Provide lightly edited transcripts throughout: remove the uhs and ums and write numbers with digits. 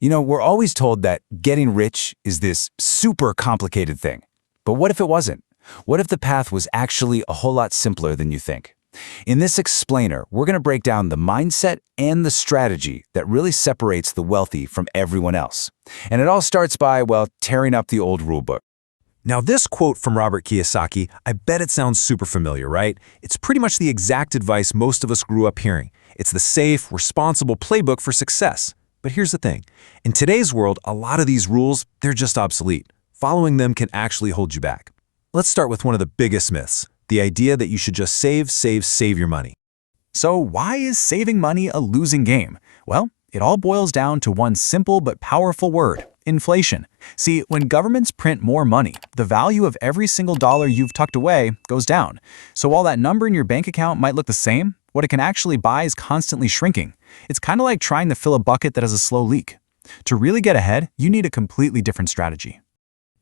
We're always told that getting rich is this super complicated thing. But what if it wasn't? What if the path was actually a whole lot simpler than you think? In this explainer, we're going to break down the mindset and the strategy that really separates the wealthy from everyone else. And it all starts by, well, tearing up the old rulebook. Now this quote from Robert Kiyosaki, I bet it sounds super familiar, right? It's pretty much the exact advice most of us grew up hearing. It's the safe, responsible playbook for success. But here's the thing. In today's world, a lot of these rules, they're just obsolete. Following them can actually hold you back. Let's start with one of the biggest myths, the idea that you should just save your money. So why is saving money a losing game? Well, it all boils down to one simple but powerful word: inflation. See, when governments print more money, the value of every single dollar you've tucked away goes down. So while that number in your bank account might look the same, what it can actually buy is constantly shrinking. It's kind of like trying to fill a bucket that has a slow leak. To really get ahead, you need a completely different strategy.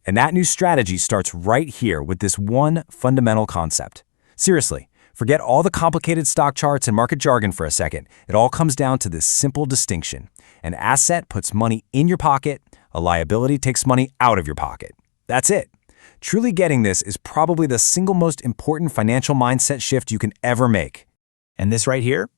And that new strategy starts right here with this one fundamental concept. Seriously, forget all the complicated stock charts and market jargon for a second. It all comes down to this simple distinction. An asset puts money in your pocket, a liability takes money out of your pocket. That's it. Truly getting this is probably the single most important financial mindset shift you can ever make. And this right here?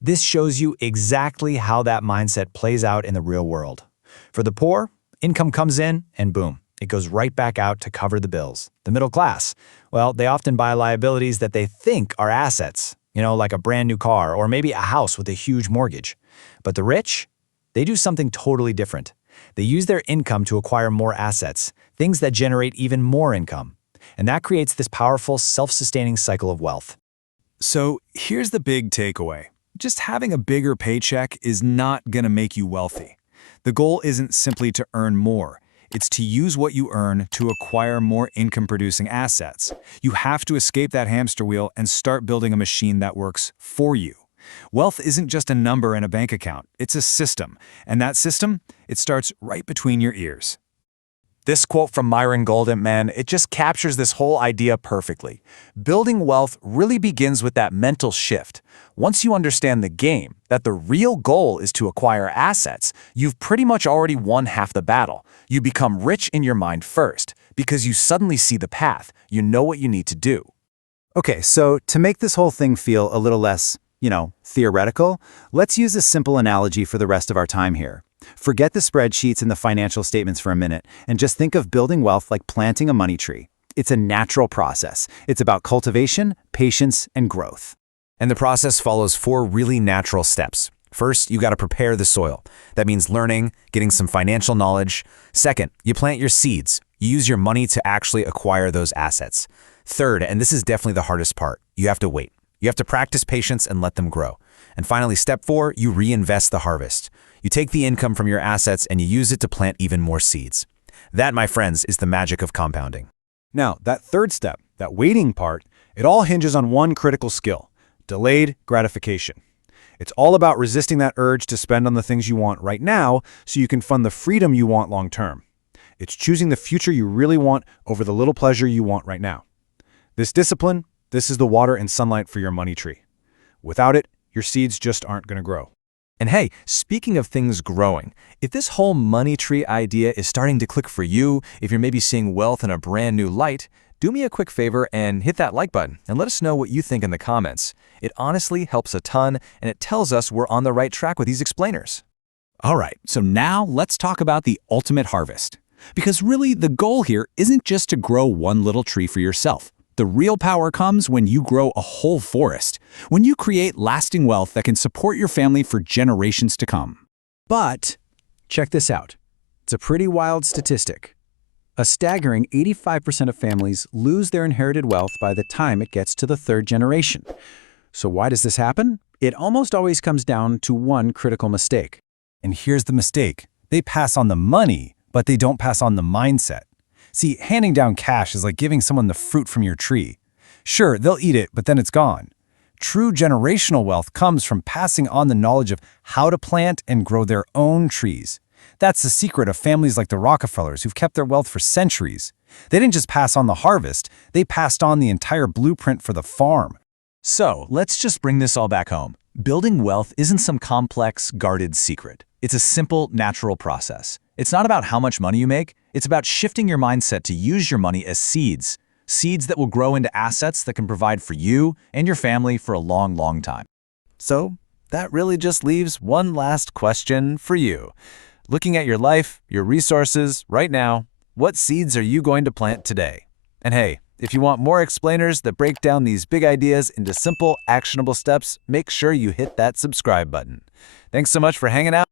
This shows you exactly how that mindset plays out in the real world. For the poor, income comes in and boom, it goes right back out to cover the bills. The middle class, well, they often buy liabilities that they think are assets, like a brand new car or maybe a house with a huge mortgage. But the rich, they do something totally different. They use their income to acquire more assets, things that generate even more income. And that creates this powerful, self-sustaining cycle of wealth. So here's the big takeaway. Just having a bigger paycheck is not going to make you wealthy. The goal isn't simply to earn more. It's to use what you earn to acquire more income-producing assets. You have to escape that hamster wheel and start building a machine that works for you. Wealth isn't just a number in a bank account. It's a system. And that system, it starts right between your ears. This quote from Myron Golden, man, it just captures this whole idea perfectly. Building wealth really begins with that mental shift. Once you understand the game, that the real goal is to acquire assets, you've pretty much already won half the battle. You become rich in your mind first, because you suddenly see the path. You know what you need to do. Okay, so to make this whole thing feel a little less, theoretical, let's use a simple analogy for the rest of our time here. Forget the spreadsheets and the financial statements for a minute, and just think of building wealth like planting a money tree. It's a natural process. It's about cultivation, patience, and growth. And the process follows 4 really natural steps. First, you got to prepare the soil. That means learning, getting some financial knowledge. Second, you plant your seeds. You use your money to actually acquire those assets. Third, and this is definitely the hardest part, you have to wait. You have to practice patience and let them grow. And finally, step 4, you reinvest the harvest. You take the income from your assets and you use it to plant even more seeds. That, my friends, is the magic of compounding. Now, that third step, that waiting part, it all hinges on one critical skill: delayed gratification. It's all about resisting that urge to spend on the things you want right now so you can fund the freedom you want long term. It's choosing the future you really want over the little pleasure you want right now. This discipline, this is the water and sunlight for your money tree. Without it, your seeds just aren't going to grow. And hey, speaking of things growing, if this whole money tree idea is starting to click for you, if you're maybe seeing wealth in a brand new light, do me a quick favor and hit that like button and let us know what you think in the comments. It honestly helps a ton, and it tells us we're on the right track with these explainers. All right, so now let's talk about the ultimate harvest. Because really, the goal here isn't just to grow one little tree for yourself. The real power comes when you grow a whole forest, when you create lasting wealth that can support your family for generations to come. But check this out. It's a pretty wild statistic. A staggering 85% of families lose their inherited wealth by the time it gets to the 3rd generation. So why does this happen? It almost always comes down to one critical mistake. And here's the mistake. They pass on the money, but they don't pass on the mindset. See, handing down cash is like giving someone the fruit from your tree. Sure, they'll eat it, but then it's gone. True generational wealth comes from passing on the knowledge of how to plant and grow their own trees. That's the secret of families like the Rockefellers who've kept their wealth for centuries. They didn't just pass on the harvest, they passed on the entire blueprint for the farm. So, let's just bring this all back home. Building wealth isn't some complex, guarded secret. It's a simple, natural process. It's not about how much money you make, it's about shifting your mindset to use your money as seeds. Seeds that will grow into assets that can provide for you and your family for a long, long time. So, that really just leaves one last question for you. Looking at your life, your resources, right now, what seeds are you going to plant today? And hey, if you want more explainers that break down these big ideas into simple, actionable steps, make sure you hit that subscribe button. Thanks so much for hanging out.